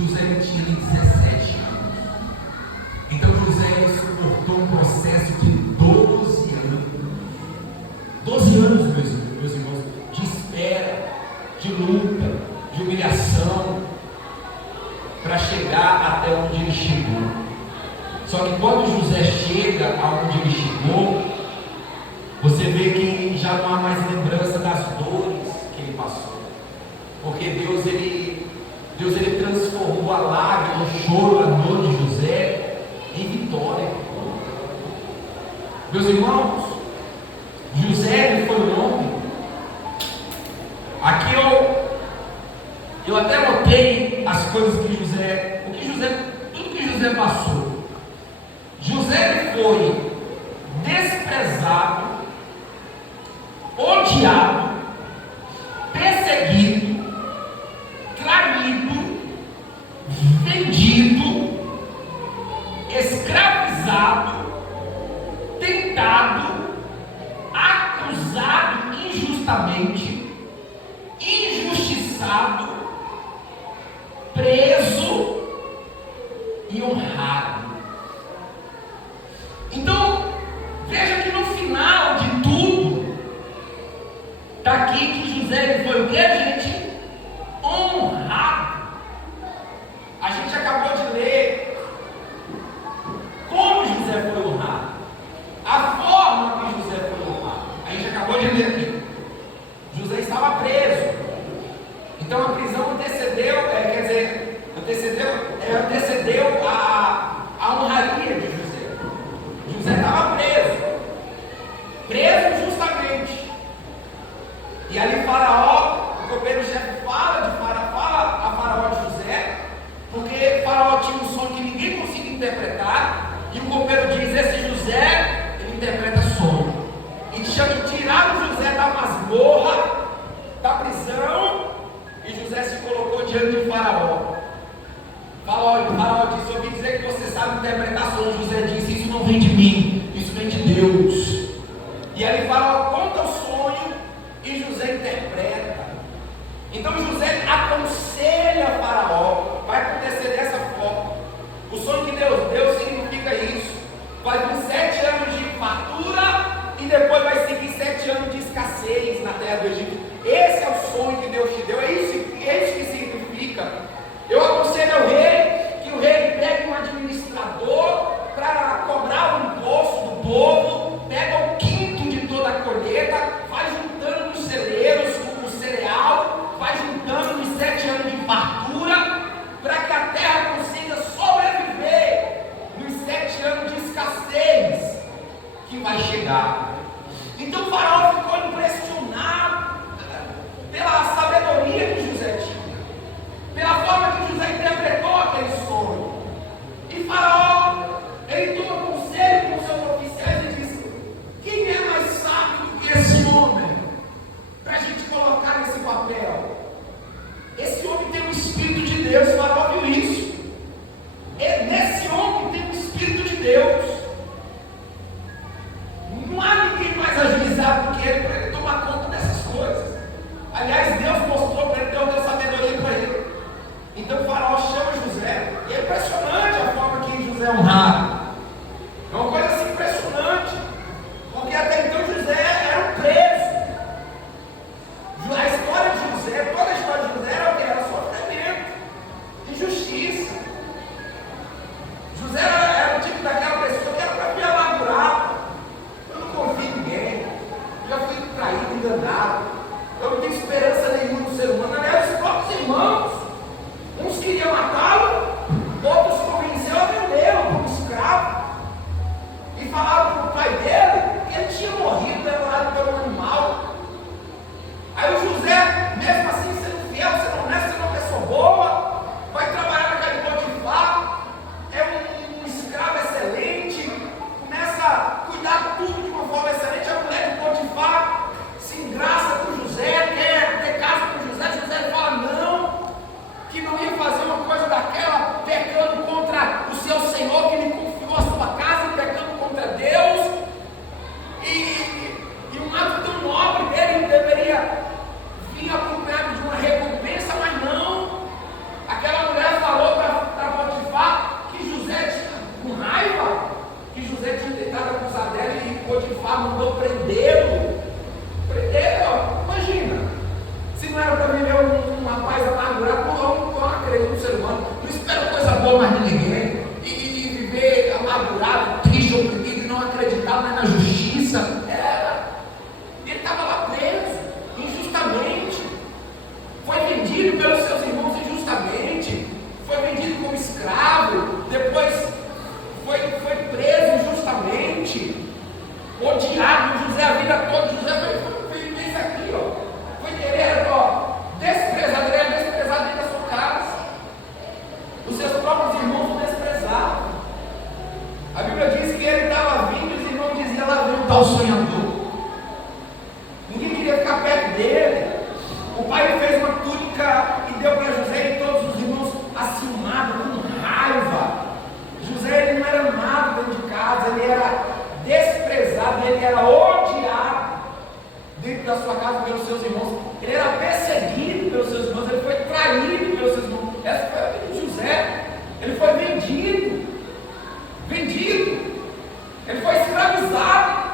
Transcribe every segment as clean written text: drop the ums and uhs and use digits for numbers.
José tinha 17 anos. Então José suportou um processo de 12 anos. 12 anos, meus irmãos, de espera, de luta, de humilhação, para chegar até onde ele chegou. Só que quando José chega aonde ele chegou, você vê que já não há mais lembrança das dores que ele passou. Porque Deus ele transformou a lágrima, o choro, a dor de José em vitória. Meus irmãos, José ele foi um homem. Aqui eu até notei as coisas que tudo que José passou. José foi desprezado, odiado, perseguido, traído, vendido, escravizado, tentado, acusado injustamente, injustiçado, preso e honrado. Então, veja que no final de tudo, está aqui que José ele foi o que, gente? Honrado. A gente acabou de ler como José foi honrado, a forma que José foi honrado. A gente acabou de ler aqui. José estava preso. Então a prisão antecedeu a honraria de José. José estava preso injustamente. E ali Faraó, o copeiro-chefe fala a Faraó de José, porque Faraó tinha um sonho que ninguém conseguia interpretar, e o copeiro diz: esse José, ele interpreta sonho. E tiraram José da masmorra, da prisão, e José se colocou diante de Faraó. Faraó disse: eu ouvi dizer que você sabe interpretar sonhos. José disse: isso não vem de mim, isso vem de Deus. E ali Faraó conta o sonho e José interpreta. Então José aconselha Faraó: vai acontecer dessa forma. O sonho que Deus deu significa isso. Vai vir 7 anos de fartura e depois vai seguir 7 anos de escassez na terra do Egito. Esse é o sonho que Deus te deu. É isso que significa. Eu aconselho ao rei que o rei pegue um administrador para cobrar o imposto do povo, pega o quinto de toda a colheita, vai juntando nos celeiros o cereal, vai juntando nos 7 anos de fartura, para que a terra consiga sobreviver nos 7 anos de escassez que vai chegar. Então o Faraó ficou impressionado pela sabedoria que José tinha, pela forma que José interpretou aquele sonho. E Faraó, ele tomou conselho com seus oficiais e disse: quem é mais sábio do que esse homem para a gente colocar nesse papel? Esse homem tem um Espírito de Deus. Faraó viu isso. Nesse homem tem um Espírito de Deus. Não há ninguém mais ajuizado do que ele para ele tomar conta dessas coisas. Aliás, Deus mostrou para ele, Deus deu sabedoria para ele. Então o Faraó chama José. E é impressionante a forma que José é honrado. É uma coisa assim impressionante. Porque até então José era um preso. A história de José, toda a história de José era o que? Era sofrimento, injustiça. José era o tipo daquela pessoa que era para me amargurar. Eu não confio em ninguém. Eu já fui traído, enganado. Eu não tenho esperança nenhuma no ser humano. Aliás, os próprios irmãos, uns queriam matá-lo, outros convenceram a vendê-lo como escravo. E falaram para o pai dele que ele tinha morrido, devorado por um animal. Aí o José, mesmo assim sendo fiel, sendo honesto, sendo uma pessoa boa, vai trabalhar na casa de Potifar, é um escravo excelente, começa a cuidar tudo de uma forma excelente. A mulher de Potifar se engraça com José, quer ter casa com José. José fala não, que não ia fazer uma coisa daquela, pecando contra o seu Senhor, que lhe confiou a sua casa, pecando contra Deus. E um ato tão nobre dele deveria vir acompanhado de uma vendido pelos seus irmãos injustamente, foi vendido como escravo, depois foi preso injustamente, odiado. José a vida toda, José foi isso aqui, ó. Foi querer, desprezado, ele era desprezado dentro da sua casa. Os seus próprios irmãos o desprezavam. A Bíblia diz que ele estava vindo e os irmãos diziam: lá vem um tal sonhador. Ninguém queria ficar perto dele. O pai fez uma túnica e deu para José, e todos os irmãos aciumados, com raiva. José, ele não era amado dentro de casa, ele era desprezado, ele era odiado dentro da sua casa pelos seus irmãos, ele era perseguido pelos seus irmãos, ele foi traído pelos seus irmãos. Essa foi a vida de José. Ele foi vendido, ele foi escravizado,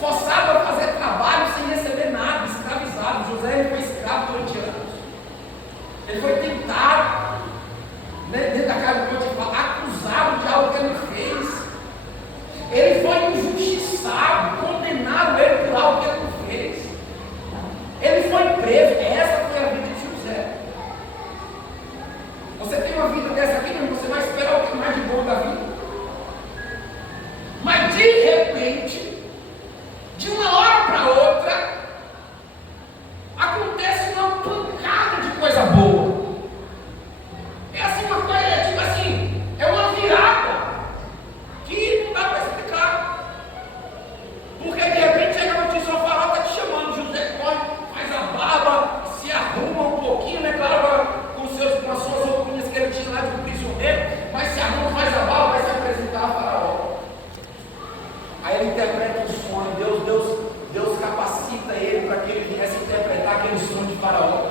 forçado a fazer trabalho sem receber nada, escravizado. José, ele foi escravo durante anos. Ele foi tentado, dentro da casa de Potifar, acusado de algo que ele fez. Ele foi injustiçado, condenado ele por algo que ele não fez. Ele foi preso. Essa foi a vida de José. Você tem uma vida dessa aqui, mas você vai esperar o que mais de bom da vida. Mas de repente, de uma hora para outra, acontece uma pancada de coisa boa. É assim uma coisa, tipo assim, é uma virada que não dá para explicar. Porque de repente chega a notícia, o farol está te chamando, José corre, faz a barba, se arruma um pouquinho, né? Claro, com as suas roupinhas que ele tinha lá de um prisioneiro, mas se arruma, faz a barba, vai se apresentar a faraó. Aí ele interpreta um sonho, Deus capacita ele para que ele viesse interpretar aquele sonho de faraó.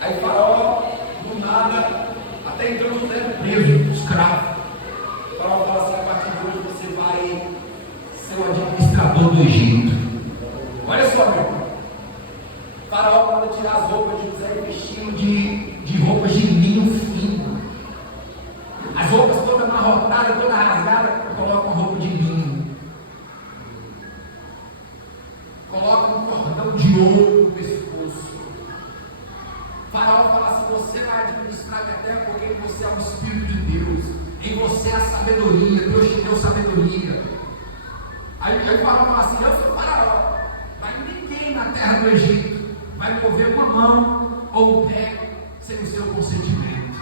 Aí faraó, do nada, até então José era preso, escravo. O faraó fala assim: a partir de hoje você vai ser o administrador do Egito. Olha só, meu irmão. O faraó manda tirar as roupas de José e vestindo de roupas de linho fino. As roupas todas amarrotadas, todas rasgadas, coloca uma roupa de linho. Coloca um cordão de ouro no pescoço. O faraó fala assim: você vai administrar minha terra porque você é um Espírito de Deus. Em você há sabedoria, Deus te deu sabedoria. Aí o faraó fala assim: eu sou o faraó, mas ninguém na terra do Egito vai mover uma mão ou um pé sem o seu consentimento.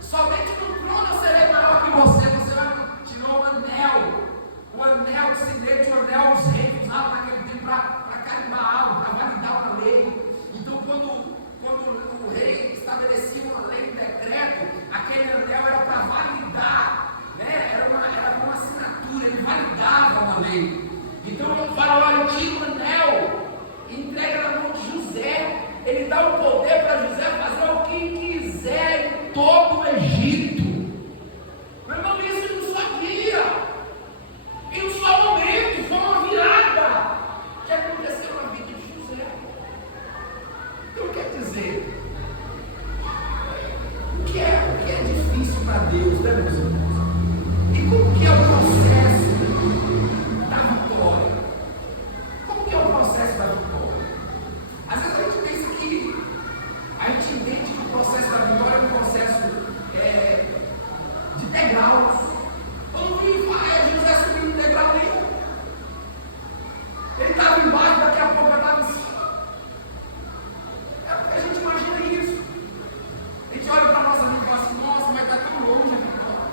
Somente no trono eu serei maior que você. Você vai tirar o anel de sinete, o anel os reis usavam naquele tempo para carimbar algo, para validar uma lei. Então quando o rei estabelecia uma lei, um decreto, aquele anel era para validar, né? Era uma assinatura, ele validava uma lei. Então o faraó tira o anel e entrega na mão de José. Ele dá o poder para José fazer o que quiser em todo o Egito. Meu irmão, isso ele não sabia. Em um só momento, foi uma virada que aconteceu na vida de José. Então quer dizer, o que é difícil para Deus, né, meus irmãos? E como que é o processo da vitória? Como que é o processo da vitória? Às vezes a gente pensa que a gente entende que o processo da vitória é um processo de degraus. Quando José subiu no degrau ali, ele estava embaixo, daqui a pouco ele estava em cima. A gente imagina isso. A gente olha para a nossa vida e fala assim: nossa, mas está tão longe a vitória.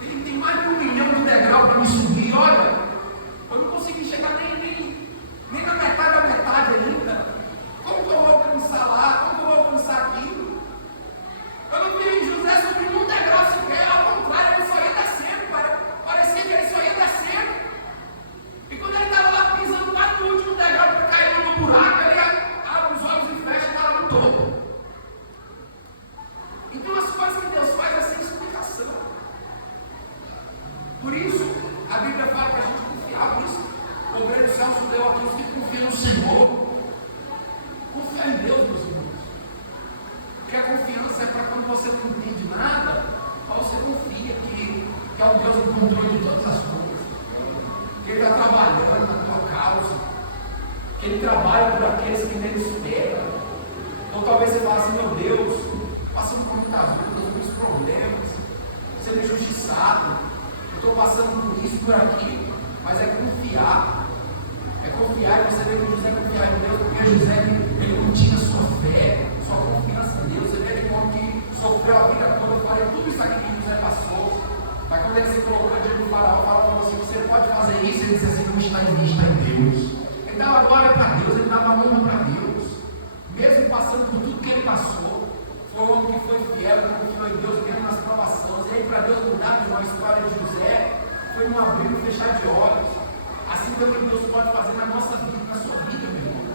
Ele tem mais de 1 milhão de degrau para me subir. Olha, eu não consegui chegar nem na metade da metade ainda. Como que eu vou alcançar lá? Como que eu vou alcançar aquilo? Eu não vi José subir num degrau sequer, ao contrário, ele só ia descendo, parecia que ele só ia descendo. E quando ele estava lá pisando lá no último degrau para cair no buraco, ele abre os olhos e fecha e está lá no topo. Então as coisas que Deus faz é sem explicação. Por isso, a Bíblia fala para a gente confiar. Por isso, o governo do céu deu a aqueles que confiam no Senhor. Confia em Deus, meus irmãos. Porque a confiança é para quando você não entende nada, você confia que é o Deus no controle de todas as coisas. Que Ele está trabalhando na tua causa. Que Ele trabalha por aqueles que nele esperam. Ou talvez você fale assim, meu Deus, passando por muitas lutas, muitos problemas, sendo injustiçado, eu estou passando por isso, por aquilo, mas é confiar. É confiar, e você vê que José confiar em Deus, porque José ele não tinha sua fé, sua confiança em Deus. Você vê que como que sofreu a vida toda, eu falei tudo isso aqui que José passou. Mas quando ele se colocou diante do faraó, o faraó falou assim, você pode fazer isso? Ele disse assim, não está em mim, está em Deus. Ele dava glória para Deus, ele dava honra para Deus. Mesmo passando por tudo que ele passou, foi um homem que foi fiel, que confiou em Deus, mesmo nas provações. E aí para Deus mudar de uma história de José, foi um abrir e fechar de olhos. Assim também Deus pode fazer na nossa vida, na sua vida, meu irmão.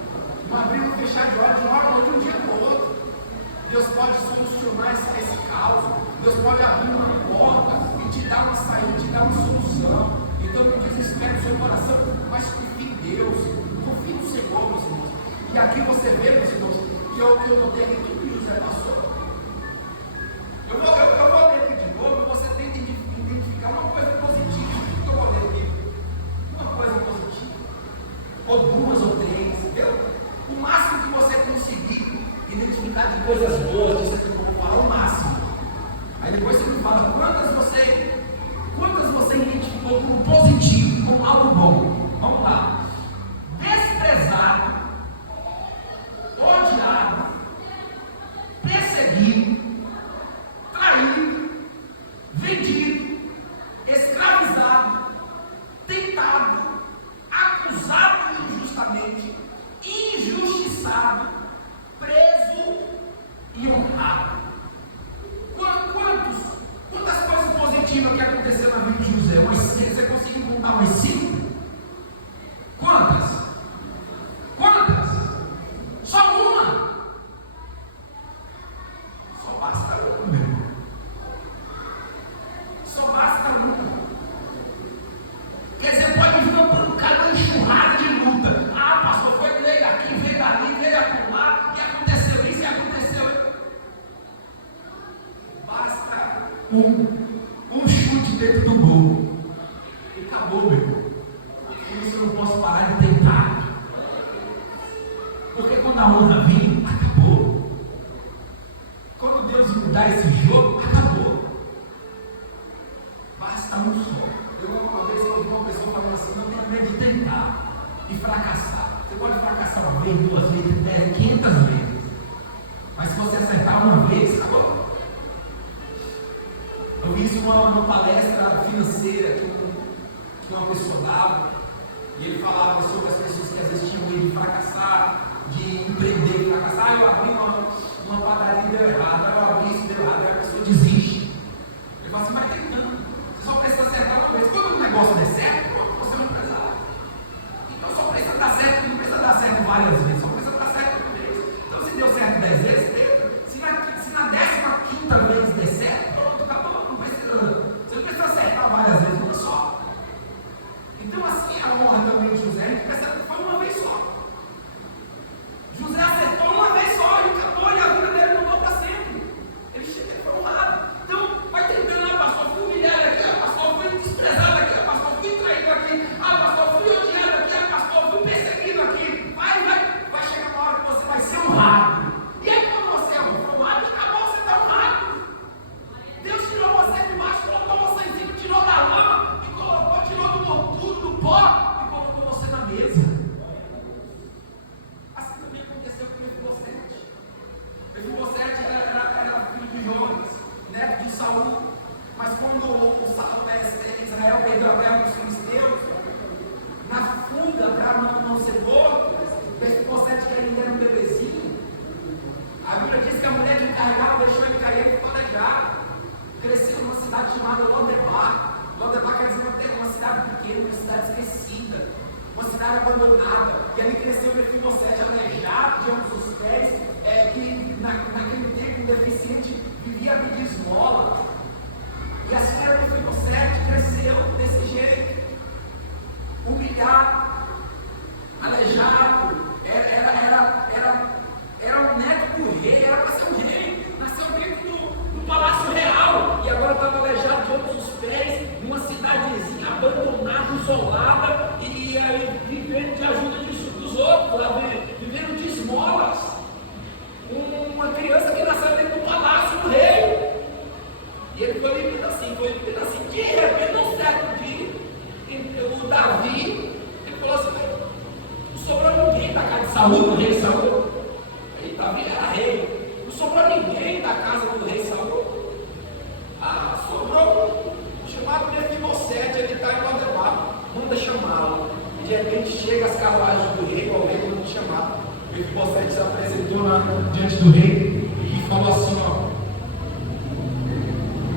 Um abrir e fechar de olhos de uma hora, de um dia para o outro. Deus pode solucionar esse caos. Deus pode abrir uma porta e te dar uma saída, te dar uma solução. Então não desespere o seu coração, mas confie em Deus. Confie no Senhor, meus irmãos. E aqui você vê, meus irmãos, que eu notei aqui tudo que José passou. Eu vou ler aqui de novo, você tem que identificar uma coisa positiva. Eu vou ler aqui. Uma coisa positiva. Ou duas ou três, entendeu? O máximo que você conseguir identificar de coisas boas, disso aqui que eu vou falar, o máximo. Aí depois você me fala quantas você identificou como positivo, como algo bom. Vamos lá. Desprezado, odiado, perseguido, traído, vendido, escravizado, tentado, acusado injustamente, injustiçado, preso e honrado. Quantas coisas positivas que aconteceram na vida de José? Você conseguiu contar umas 5? Quantas? Só uma? Só basta uma, meu irmão. Só basta uma. Quer dizer, pode vir uma enxurrada de luta. Ah, pastor, foi veio daqui, veio dali, veio acolá, e aconteceu isso, e aconteceu. Basta um chute dentro do gol. E acabou, meu irmão. Por isso eu não posso parar de tentar. Porque quando a honra vir, acabou. Quando Deus mudar esse jogo, acabou. Basta um só. Uma vez eu ouvi uma pessoa falando assim, não tenha medo de tentar e fracassar. Você pode fracassar uma vez, 2 vezes, 10, 500 vezes. Mas se você acertar uma vez, acabou. Eu vi isso numa palestra financeira que uma pessoa dava, e ele falava sobre as pessoas que às vezes tinham medo de fracassar, de empreender e fracassar. Eu abri uma padaria e deu errado, eu abri isso e deu errado, aí a pessoa desiste. Ele fala assim, mas tentando, você só precisa acertar uma vez. Quando o negócio der certo, você é um empresário. Então só precisa dar certo, não precisa dar certo várias vezes, só precisa dar certo uma vez. Então se deu certo 10 vezes, tenta. Se na 15ª vez der certo, pronto, acabou, não precisa. Você não precisa acertar várias vezes, uma só. Então assim a honra também de José, a gente percebe que foi uma vez só. José acertou uma vez só e acabou, e a vida dele mudou para sempre. Ele chega para um lado. Então, vai tentando, pastor, fui humilhado aqui, pastor, fui desprezado aqui, pastor, fui traído aqui, pastor, fui odiado aqui, pastor, fui perseguido aqui. Vai chegar uma hora que você vai ser honrado. E aí, quando você é honrado, acabou, você está honrado. Deus tirou você de baixo, colocou você em cima, tirou da lama, e colocou, tirou do monturo, do pó, e colocou você na mesa. Assim também aconteceu com Mefibosete. Mefibosete era filho de Jonas, neto de Saul. Mas quando o Saul, Israel perdeu a terra dos filisteus, na fuga para não ser morto, Mefibosete, que ainda era um bebezinho, a Bíblia diz que a mulher que carregava deixou ele cair e ficou aleijado. Cresceu numa cidade chamada Lodebar. Lodebar quer dizer uma cidade pequena, uma cidade esquecida, uma cidade abandonada. E ali cresceu Mefibosete aleijado de ambos os pés, que naquele tempo um deficiente vivia a pedir esmola. E assim era Mefibosete, cresceu desse jeito, humilhado, aleijado, era um neto do rei, era para ser um rei, nasceu dentro do palácio real, e agora estava aleijado de ambos os pés, numa cidadezinha abandonada, isolada, e aí vivendo de ajuda dos outros, vivendo de esmolas, um Saul. Aí Davi era rei. Não sobrou ninguém da casa do rei Saul. Sobrou chamado Mefibosete, ele está em Lodebar. Manda chamá-lo. E de repente chega as carruagens do rei, o rei manda chamar. Mefibosete se apresentou diante do rei e falou assim: ó,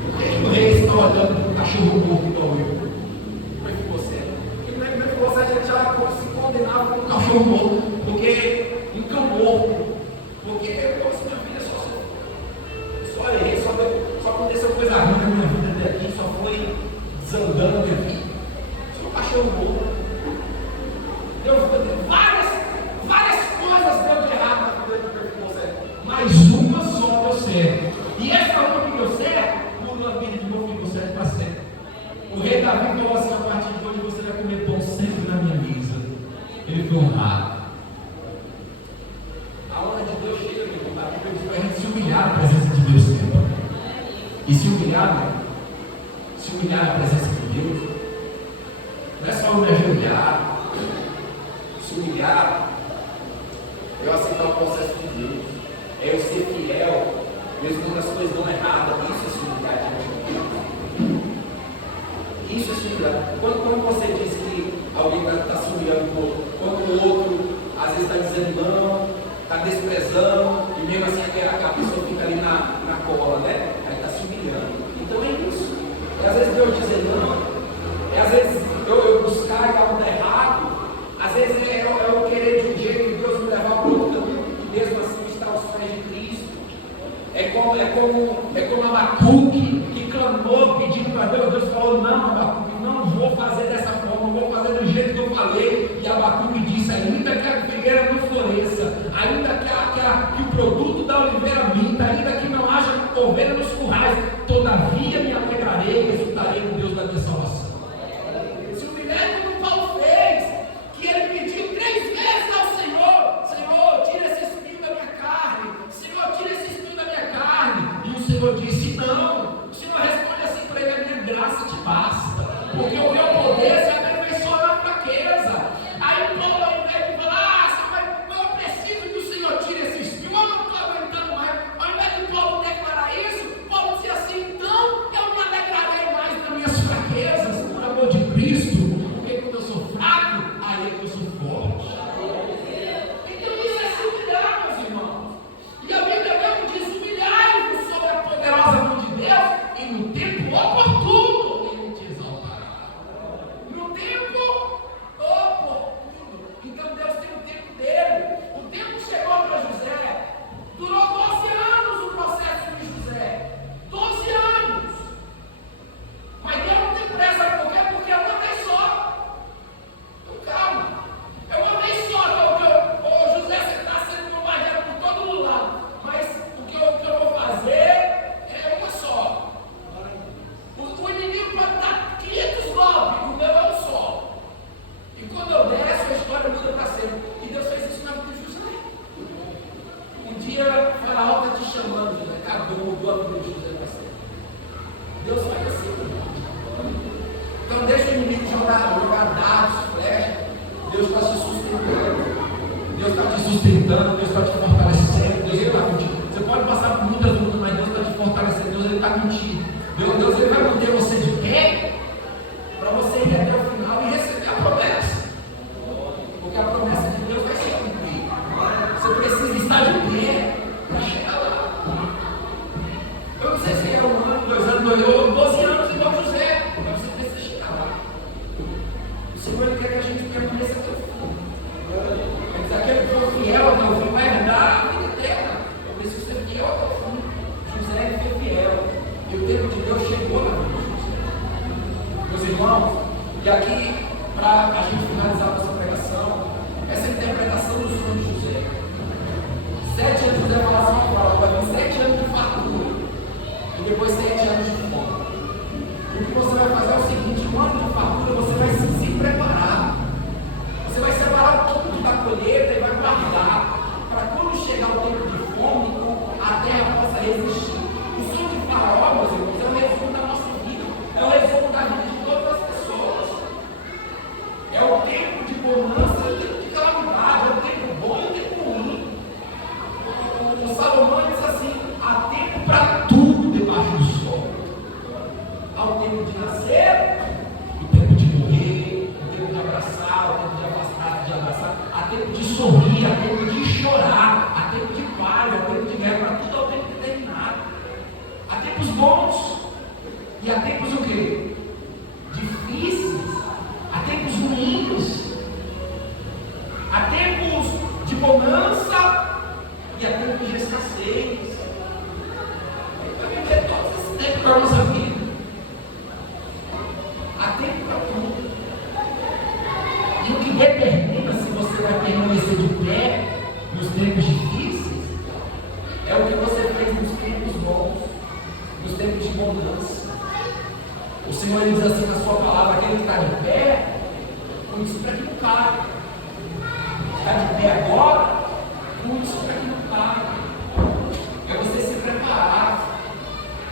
por que o rei está olhando para um cachorro morto igual eu? Mefibosete. Porque Mefibosete ele já se condenava como um cachorro morto, porque um cão morto. Porque eu posso minha vida só errei, só aconteceu coisa ruim na minha vida até aqui, só foi desandando a minha vida. Só um cachorro morto. Deus várias coisas deu de errado na vida do Mefibosete, mas uma só deu certo. E essa uma que deu certo, mudou a vida de Mefibosete para sempre. O rei Davi falou assim: a partir de hoje você vai comer pão sempre na minha mesa. Ele foi honrado. A honra de Deus chega, meu irmão, para a gente se humilhar na presença de Deus sempre. E se humilhar na presença de Deus, não é só me ajoelhar. Se humilhar é eu aceitar o processo de Deus, é eu ser fiel, mesmo quando as coisas dão errado. Isso é se humilhar diante de Deus. Isso é se humilhar. Quando você diz que alguém está se humilhando, quando o outro às vezes está dizendo não, está desprezando, e mesmo assim a pessoa fica ali na cola, né? Aí está se humilhando. Então é isso. E às vezes Deus dizer não, e às vezes eu buscar e algo errado. Às vezes é eu querer de um jeito e Deus me levar para outro caminho, e mesmo assim está aos pés de Cristo. É como Abacuque, que clamou pedindo para Deus. Deus falou: não, Abacuque, não vou fazer dessa forma, vou fazer do jeito que eu falei. E Abacuque disse: ainda que a figueira não floresça, ainda que o produto da oliveira minta, ainda que não haja ovelha nos currais, todavia me alegrarei e exultarei no Deus da minha salvação. Se o milagre que o Paulo fez, que ele pediu 3 vezes ao Senhor: Senhor, tira esse espinho da minha carne, Senhor, tira esse espinho da minha carne. E o Senhor disse: não. O Senhor responde assim para ele: a minha graça te basta, porque o meu poder se aperfeiçoa na fraqueza. Aí Paulo, ao invés de falar: mas eu preciso que o Senhor tire esse espinho, eu não estou aguentando mais. Ao invés de Paulo declarar isso, Paulo dizia assim: então eu me alegrarei mais nas minhas fraquezas, por amor de Cristo, porque quando eu sou fraco, aí é que eu sou forte. Então isso é se humilhar, meus irmãos. E a Bíblia mesmo diz: humilhai-vos sobre a poderosa mão de Deus, e no tempo oportuno Ele te exaltará. No tempo oportuno. Então Deus tem o tempo dele. O tempo chegou para José. Durou 12 anos o processo de José. 12 anos. Mas Deus não tem pressa, por quê? Porque é uma vez só. Então calma. É uma vez só. Ô José, você está sendo bombardeado por todo lado. Mas o que eu vou fazer é uma só. O inimigo pode dar 500 golpes, o meu é um só. E quando eu der, a sua história muda para sempre. E Deus fez isso na vida de José. Um dia, Faraó está te chamando, José. Acabou, mudou a vida de José para sempre. Deus faz assim. Então deixa o inimigo jogar dados, flechas. Deus está te sustentando. Deus está te sustentando, Deus está te fortalecendo, Deus está contigo. Você pode passar por muitas lutas, mas Deus está te fortalecendo, Deus está contigo. Deus ele vai manter você de pé para você ir até o final e receber a promessa. Porque a promessa de Deus vai se cumprir. Você precisa estar de pé para chegar lá. Eu não sei se é 1 ano, 2 anos, 12 anos igual José, mas você precisa chegar lá. O Senhor ele quer que a gente permaneça até o fim. Mas aquele que for fiel até o fim vai herdar a vida eterna. Eu preciso ser fiel até o fim. José ele foi fiel. E o tempo de Deus chegou na vida de José. Meus irmãos, e aqui, para a gente finalizar nossa pregação, essa interpretação do sonho de José. 7 anos José fala assim: vai vir 7 anos de fartura. E depois 7 anos de fome. E o que você vai fazer é o seguinte: no ano de fartura você vai se preparar. Você vai separar o pouco da colheita e vai guardar, para quando chegar o tempo de fome, a terra possa resistir. O sonho de Faraó, meus irmãos, é o resumo da nossa vida, é o resumo da vida de todas as pessoas. É o tempo de bonança e o tempo de calamidade, é o tempo bom e o tempo ruim. tempo de chorar, há tempo de paz, há tempo de guerra, para tudo há tempo determinado. Há tempos bons e há tempos o quê? Difíceis. Há tempos ruins. Há tempos de bonança e há tempos de escassez. Vai viver todos esses tempos para a nossa vida. Há tempo para tudo. E o que determina se você vai permanecer de pé nos tempos difíceis é o que você fez nos tempos bons, nos tempos de bonança. O Senhor diz assim na sua palavra: aquele que está de pé, cuide para que não caia. Está de pé agora, cuide para que não caia. É você se preparar.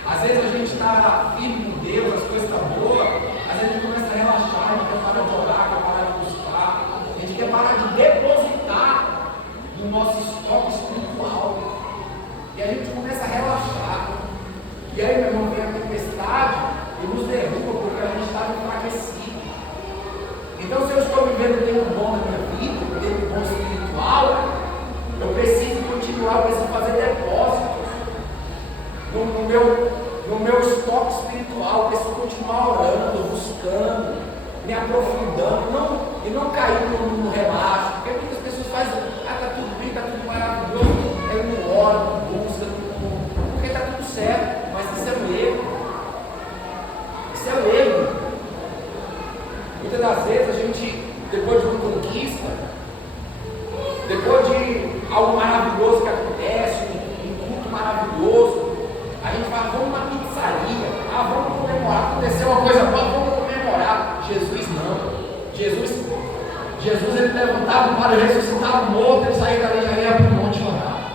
Às vezes a gente está firme com Deus, as coisas estão boas, às vezes a gente começa a relaxar, a gente quer parar de orar, quer parar de buscar, a gente quer parar de depositar no nosso estoque espiritual. E a gente começa a relaxar. E aí, meu irmão, vem a tempestade e nos derruba porque a gente estava enfraquecido. Então, se eu estou vivendo um tempo bom na minha vida, um tempo bom espiritual, eu preciso continuar, eu preciso fazer depósitos no meu estoque espiritual. Eu preciso continuar orando, buscando, me aprofundando, e não cair no relaxo. Porque muitas pessoas fazem, está tudo bem, está tudo maravilhoso, aí não ora, não busca, porque está tudo certo, mas isso é um erro. Isso é um erro. Muitas das vezes a gente, depois de uma conquista, depois de algo maravilhoso que acontece, um culto maravilhoso, a gente fala: vamos na pizzaria, vamos comemorar, aconteceu uma coisa boa, vamos comemorar. Jesus não. Jesus ele levantava para ressuscitar o morto, ele saía dali e ia para o monte orar,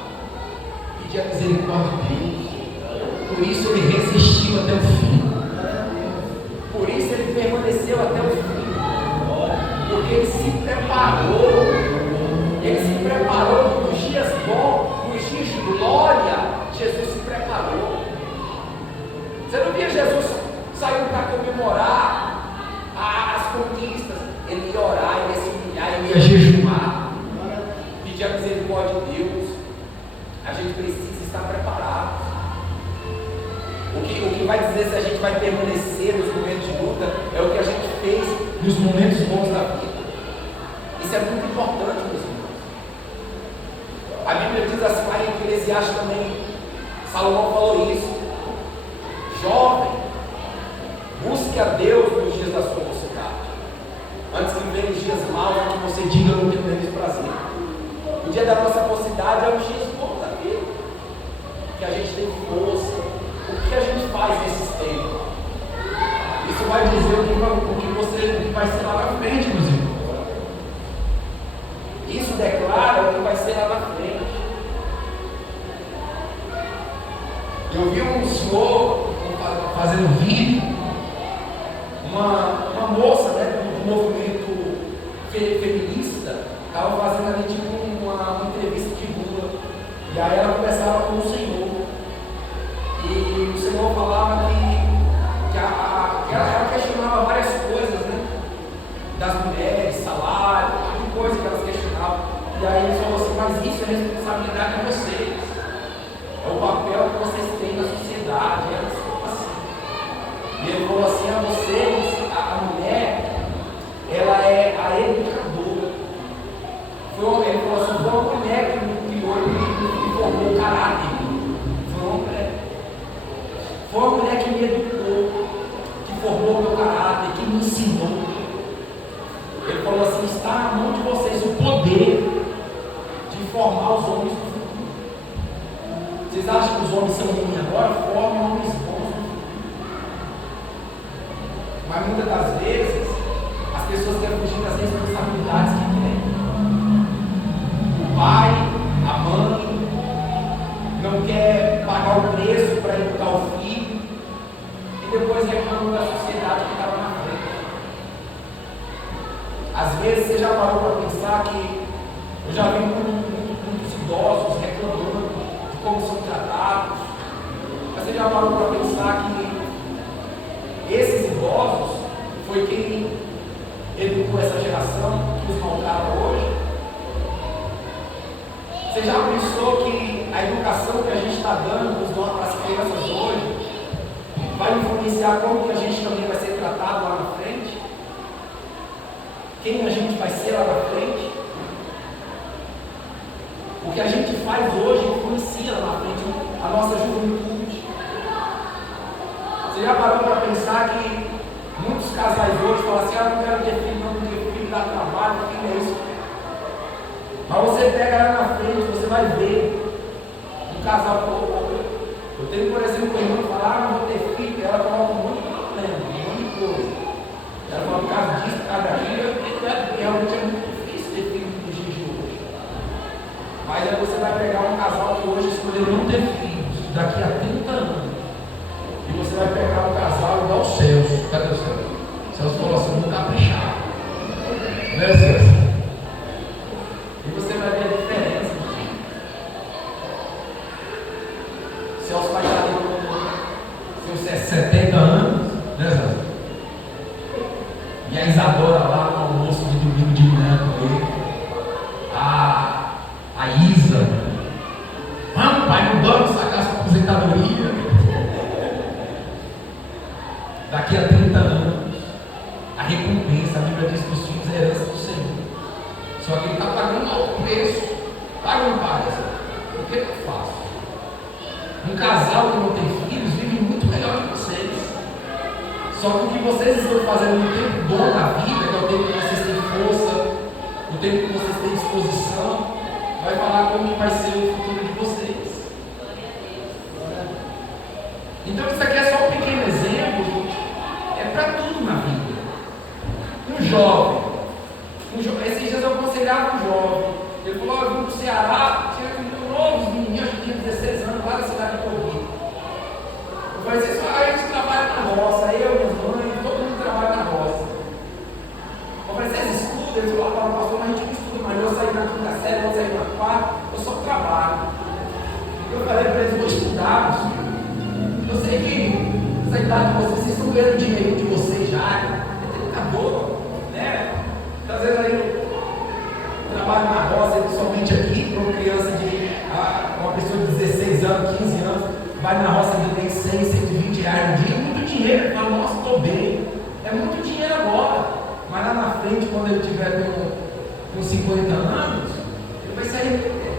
pedia misericórdia de Deus. Por isso ele resistiu até o fim. Por isso ele permaneceu até o fim. Porque ele se preparou. Ele se preparou nos dias bons, nos dias de glória. Jesus se preparou. Você não via Jesus saindo para comemorar as conquistas? Ele ia orar, ele ia se humilhar, ele ia jejuar, pedir a misericórdia de Deus. A gente precisa estar preparado. O que vai dizer se a gente vai permanecer nos momentos de luta é o que a gente fez nos momentos bons da vida. Isso é muito importante, meus irmãos. A Bíblia diz assim lá em Eclesiastes também, Salomão falou isso: jovem, busque a Deus nos dias da sua mocidade, antes que venham os dias maus em que você diga: eu não tenho menos prazer. O dia da nossa mocidade é os dias bons da vida, que a gente tem força. O que a gente faz nesses tempos? Isso vai dizer o que vai ser lá na frente, meus irmãos. Isso declara o que vai ser lá na frente. Eu vi um senhor fazendo um vídeo, uma moça, né, do movimento feminista, estava fazendo ali tipo uma entrevista de rua. E aí ela conversava com o Senhor. E o Senhor falava que ela questionava várias coisas, né? Das mulheres, salário, de coisa que elas questionavam. E aí ele falou assim: mas isso é responsabilidade de vocês. É o papel que vocês têm na sociedade. E ela falou assim. E ele falou assim: a vocês, a mulher, ela é a educadora. Ele falou assim: foi uma mulher que me criou e me formou o caráter. Foi uma mulher. Foi uma mulher que me educou, que formou o meu caráter, que me ensinou. Ele falou assim: está na mão de vocês o poder de formar os homens do futuro. Vocês acham que os homens são ruins agora? Formem homens bons no futuro. Mas muitas das vezes, as pessoas querem fugir das responsabilidades que têm. O pai, a mãe, não quer pagar o preço para educar o filho, e depois reclamam da sociedade que estava na frente. Às vezes você já parou para pensar que eu já vi muitos idosos reclamando de como são tratados, mas você já parou para pensar que esses idosos foi quem educou essa geração que os maltrata hoje? Você já pensou que a educação que a gente está dando para as crianças hoje vai influenciar como que a gente também vai ser tratado lá na frente? Quem a gente vai ser lá na frente? O que a gente faz hoje influencia lá na frente a nossa juventude. Você já parou para pensar que muitos casais hoje falam assim: não quero ter filho, não ter filho, dá trabalho, filho é isso. Mas você pega lá na frente, você vai ver um casal. Eu tenho, por exemplo, uma irmã que fala: não vou ter filho, ela coloca um monte de problema, um monte de coisa. Ela fala: por causa disso, por causa daquilo, realmente é muito difícil ter filho no dia de hoje. Mas aí você vai pegar um casal que hoje escolheu não ter filhos, daqui a 30 anos. E você vai pegar um casal igual o Celso. Cadê o Celso? O Celso falou assim: vou caprichar. Né, Celso? E você vai ver a diferença. O Celso vai estar com seus 70 anos, né, Celso? E a Isadora lá no almoço de domingo de manhã com ele. A Isa. Vamos, pai, não dorme, sacar essa aposentadoria. Daqui a 30 anos, a recompensa, a Bíblia diz que os filhos é herança do Senhor. Só que ele está pagando alto preço. Paga ou não paga? O que eu faço? Um casal que não tem filhos vive muito melhor que vocês. Só que o que vocês estão fazendo no tempo bom da vida, que é o tempo que vocês têm força, o tempo que vocês têm disposição, vai falar como vai ser o futuro de vocês. Então isso aqui é só um pequeno exemplo, é para tudo na vida. Um jovem, esses dias eu aconselhava um jovem, ele falou: eu vim para o Ceará, tinha novos meninos, que tinham 16 anos, lá da cidade de Corrida. Eu falei assim: a gente trabalha na roça, eu, minha mãe, todo mundo trabalha na roça. Eu falei: vocês estudam? Ele falou: pastor, mas a gente não estuda mais, eu saí na quinta série, eu saí na quarta, eu só trabalho. Eu falei para eles: vou estudar, meus filhos. Eu sei que essa idade de vocês estão ganhando dinheiro de vocês já, acabou, né? Então, às vezes aí eu trabalho na roça, principalmente aqui, para uma criança uma pessoa de 16 anos, 15 anos, vai na roça e ganha 100, 120 reais no dia, é muito dinheiro. Ele fala: nossa, estou bem, é muito dinheiro agora, mas lá na frente, quando ele tiver com 50 anos, ele vai se arrepender,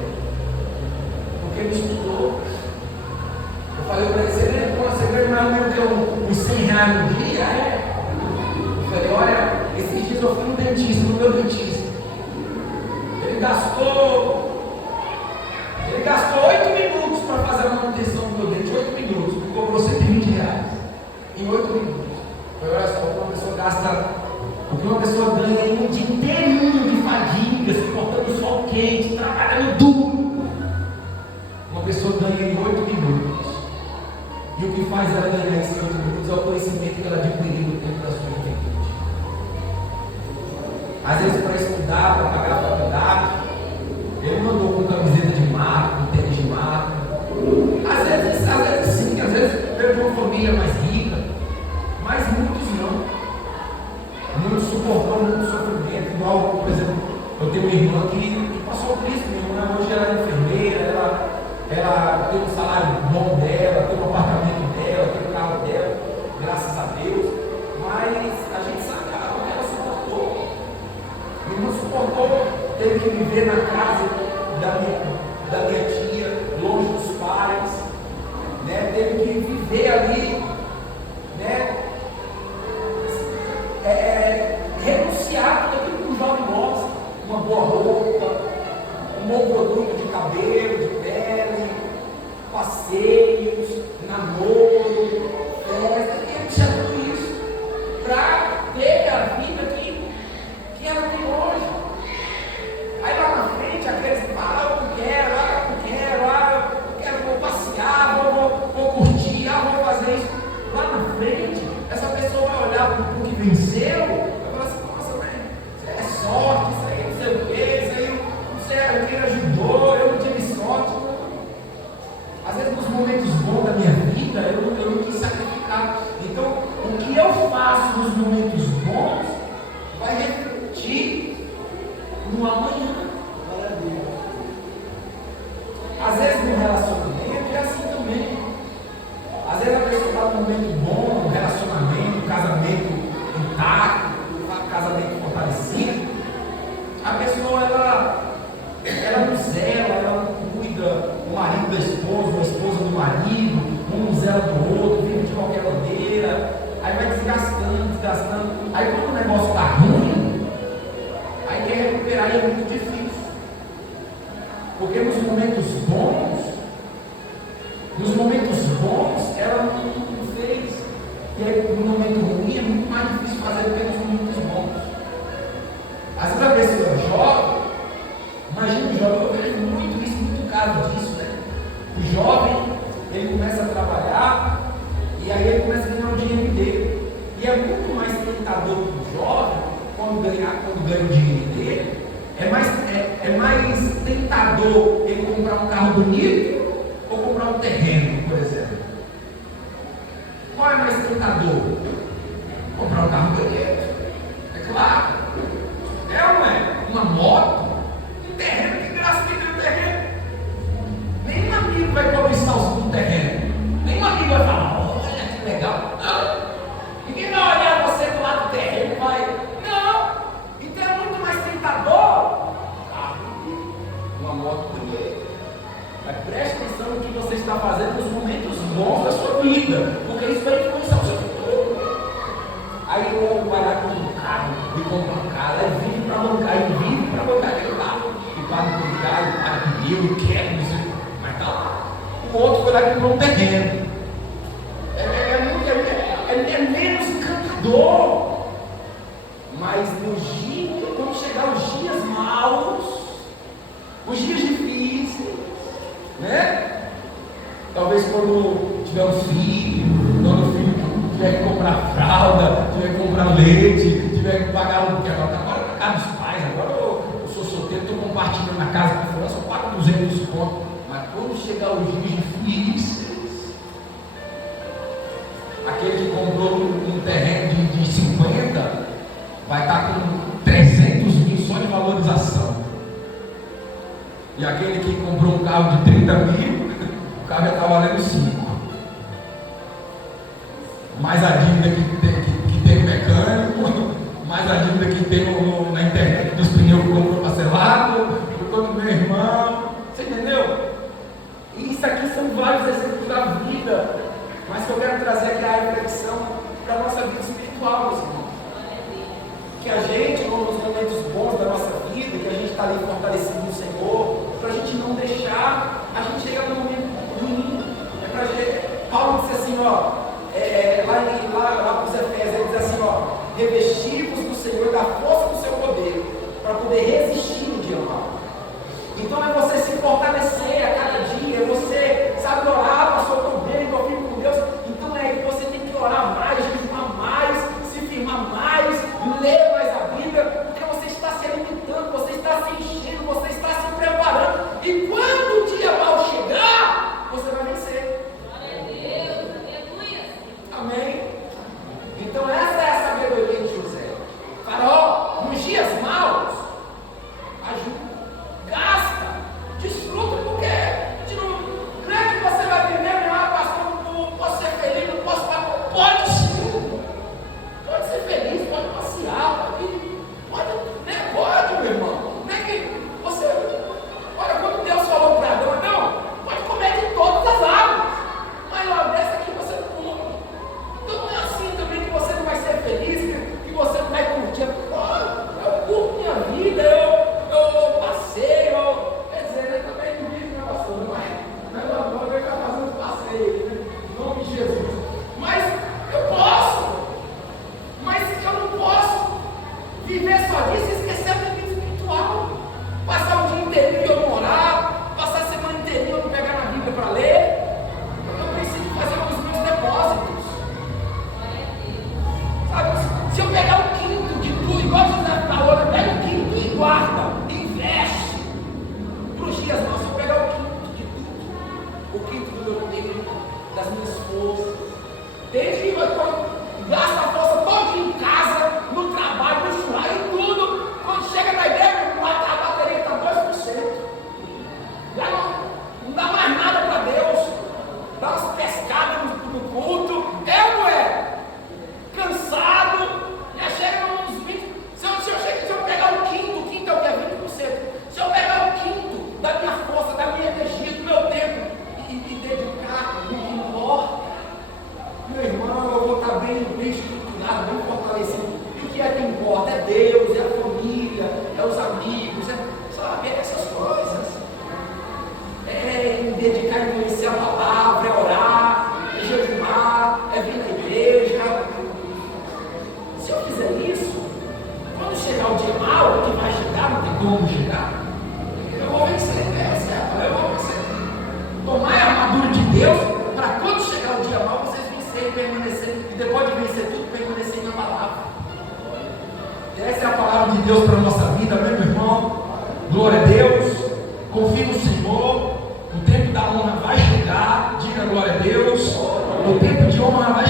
porque ele estudou. Eu falei para ele: você ganha mais do que uns 100 reais no dia? Eu falei: olha, esses dias eu fui no dentista, no meu dentista. Ele gastou 8 minutos para fazer a manutenção do meu dente, 8 minutos, me cobrou 120 reais em 8 minutos. Eu falei: olha só, uma pessoa gasta o que uma pessoa ganha em um dia inteirinho de fadiga, suportando o sol quente, trabalhando duro. Uma pessoa ganha em 8 minutos. E o que faz ela ganhar esses 8 minutos é o conhecimento que ela adquiriu no tempo da sua juventude. Às vezes, para estudar, para pagar a faculdade, ele mandou com camiseta de marca, com tênis de marca. Às vezes sim, às vezes veio de uma família mais rica, mas muitos não. Muitos suportou muito sofrimento. Igual, por exemplo, eu tenho uma irmã que passou por isso. Minha irmã hoje ela é enfermeira, ela tem um salário bom dela, tem um apartamento dela, tem um carro dela, graças a Deus. Mas a gente sabe o que ela suportou. Minha irmã suportou, teve que viver na casa da minha tia, longe dos pais, né? Teve que viver ali, né? Renunciar tudo aquilo que um jovem gosta, uma boa roupa, um bom produto de cabelo, de pele, passeios, namoro, festa, renunciar tudo isso para ter a vida que ela tem hoje. Aí lá na frente, aqueles que falam: eu quero, vou passear, vou curtir, vou fazer isso. Lá na frente, essa pessoa vai olhar para o que venceu, vai falar assim: nossa, mas isso é sorte, isso aí não sei o que, isso aí não sei quem ajudou, eu não tive sorte. Às vezes, nos momentos bons da minha vida, eu Às vezes no relacionamento é assim também. Às vezes a pessoa está num momento bom, um relacionamento, um casamento intacto, um casamento fortalecido. A pessoa ela não zela, ela não cuida, o marido da esposa, a esposa do marido, um não zela do outro, vive de qualquer maneira, aí vai desgastando. Aí quando o negócio está ruim, aí quer recuperar e é muito difícil. Porque nos momentos bons, ela não fez. E aí, no momento ruim é muito mais difícil fazer do que nos momentos bons. Às vezes a pessoa é jovem, imagina o jovem, eu vejo muito isso, muito caso disso, né? O jovem, ele começa a trabalhar, e aí ele começa a ganhar o dinheiro dele. E é muito mais tentador para o jovem, quando ganha o dinheiro dele, é mais tentador ele comprar um carro bonito ou comprar um terreno, por exemplo. Qual é mais tentador? Comprar um carro bonito, é claro. É ou não é? Uma moto, um terreno, que graça tem no terreno. Nenhum amigo vai cobiçar o terreno. Nenhum amigo vai falar, olha que legal. Não. Ninguém vai olhar você do lado do terreno e vai. Não. Então é muito mais tentador. Uma moto bonita. Mas preste atenção no que você está fazendo nos momentos bons da sua vida, porque isso vai influenciar o seu futuro. Aí o homem vai lá com um carro e compra um carro, aí vive para bancar, aquele carro. E paga por carro, paga pneu, e quer, não sei. Mas tá lá. O outro foi lá e comprou um terreno. É menos encantador. Mas quando chegar os dias maus, os dias difíceis, né? Talvez quando tiver um filho, quando o filho tiver que comprar fralda, tiver que comprar leite, tiver que pagar aluguel. Agora na casa dos pais, agora eu sou solteiro, estou compartilhando a casa com a França, eu pago 200 contos. Mas quando chegar os dias difíceis, aquele que comprou um terreno de 50 vai estar com 300 mil só de valorização. E aquele que comprou um carro de 30 mil, o carro já está valendo 5. Mais a dívida que tem o mecânico, mais a dívida que tem na internet dos pneus que comprou parcelado, do meu irmão. Você entendeu? E isso aqui são vários exemplos da vida, mas que eu quero trazer aqui a reflexão para a nossa vida espiritual, meus irmãos. Que a gente, nos momentos bons da nossa vida, que a gente está ali fortalecido no Senhor, para a gente não deixar a gente chegar no momento ruim. Paulo disse assim, ó, lá para os Efésios, ele diz assim, ó, revestivos do Senhor e da força do seu poder, para poder resistir no dia mau. Então é você se fortalecer a cada dia, é você sabe orar, pastor, estou bem, estou firme com Deus. Então é que você tem que orar mais, jejuar mais, se firmar mais, ler mais a Bíblia, porque você está se alimentando, você está se enchendo, você está se preparando. E quando o dia mau chegar, você vai vencer. Glória a Deus, aleluia. Amém? Então essa é a sabedoria de José. Faraó, nos dias maus, ajuda. Gasta, desfruta, porque não é que você vai viver, pastor, não posso ser feliz, não posso pagar. Pode sim, pode ser feliz, pode passear, pode, meu irmão. Não é que você, olha, quando Deus falou para Adão, não, pode comer de todas as árvores, mas lá dessa aqui você não come. Então não é assim também que você não vai ser feliz, que você não vai curtir. Eu curto minha vida, eu passeio, quer dizer, eu também não vivo, né, pastor? Mas agora eu estou fazendo passeio, né? Em nome de Jesus. Mas eu posso, mas eu não posso viver só disso e esquecer a minha vida espiritual. Passar o dia inteirinho eu não orar, passar a semana inteirinha eu não pegar na Bíblia para ler. Eu preciso fazer os meus depósitos. Sabe, se eu pegar o quinto de tudo, igual José falou, pega o quinto e guarda. Investe para os dias nossos. Eu pegar o quinto de tudo, o quinto do meu tempo, das minhas forças, desde que gasta a força toda em casa, no trabalho, no churrasco, em tudo. Quando chega na igreja, a bateria está 2%. Já não dedicar em conhecer a palavra, é orar, é jejuar, é vir na igreja. Se eu fizer isso, quando chegar o dia mau, que vai chegar, não tem como chegar, eu vou vencer, eu vou vencer. Tomar a armadura de Deus, para quando chegar o dia mau, vocês vencerem, permanecer, e depois de vencer tudo, permanecer na palavra. Essa é a palavra de Deus para a nossa vida, meu irmão. Glória a Deus. Confie no Senhor. O tempo da honra vai chegar. Diga glória a Deus. O tempo de honra vai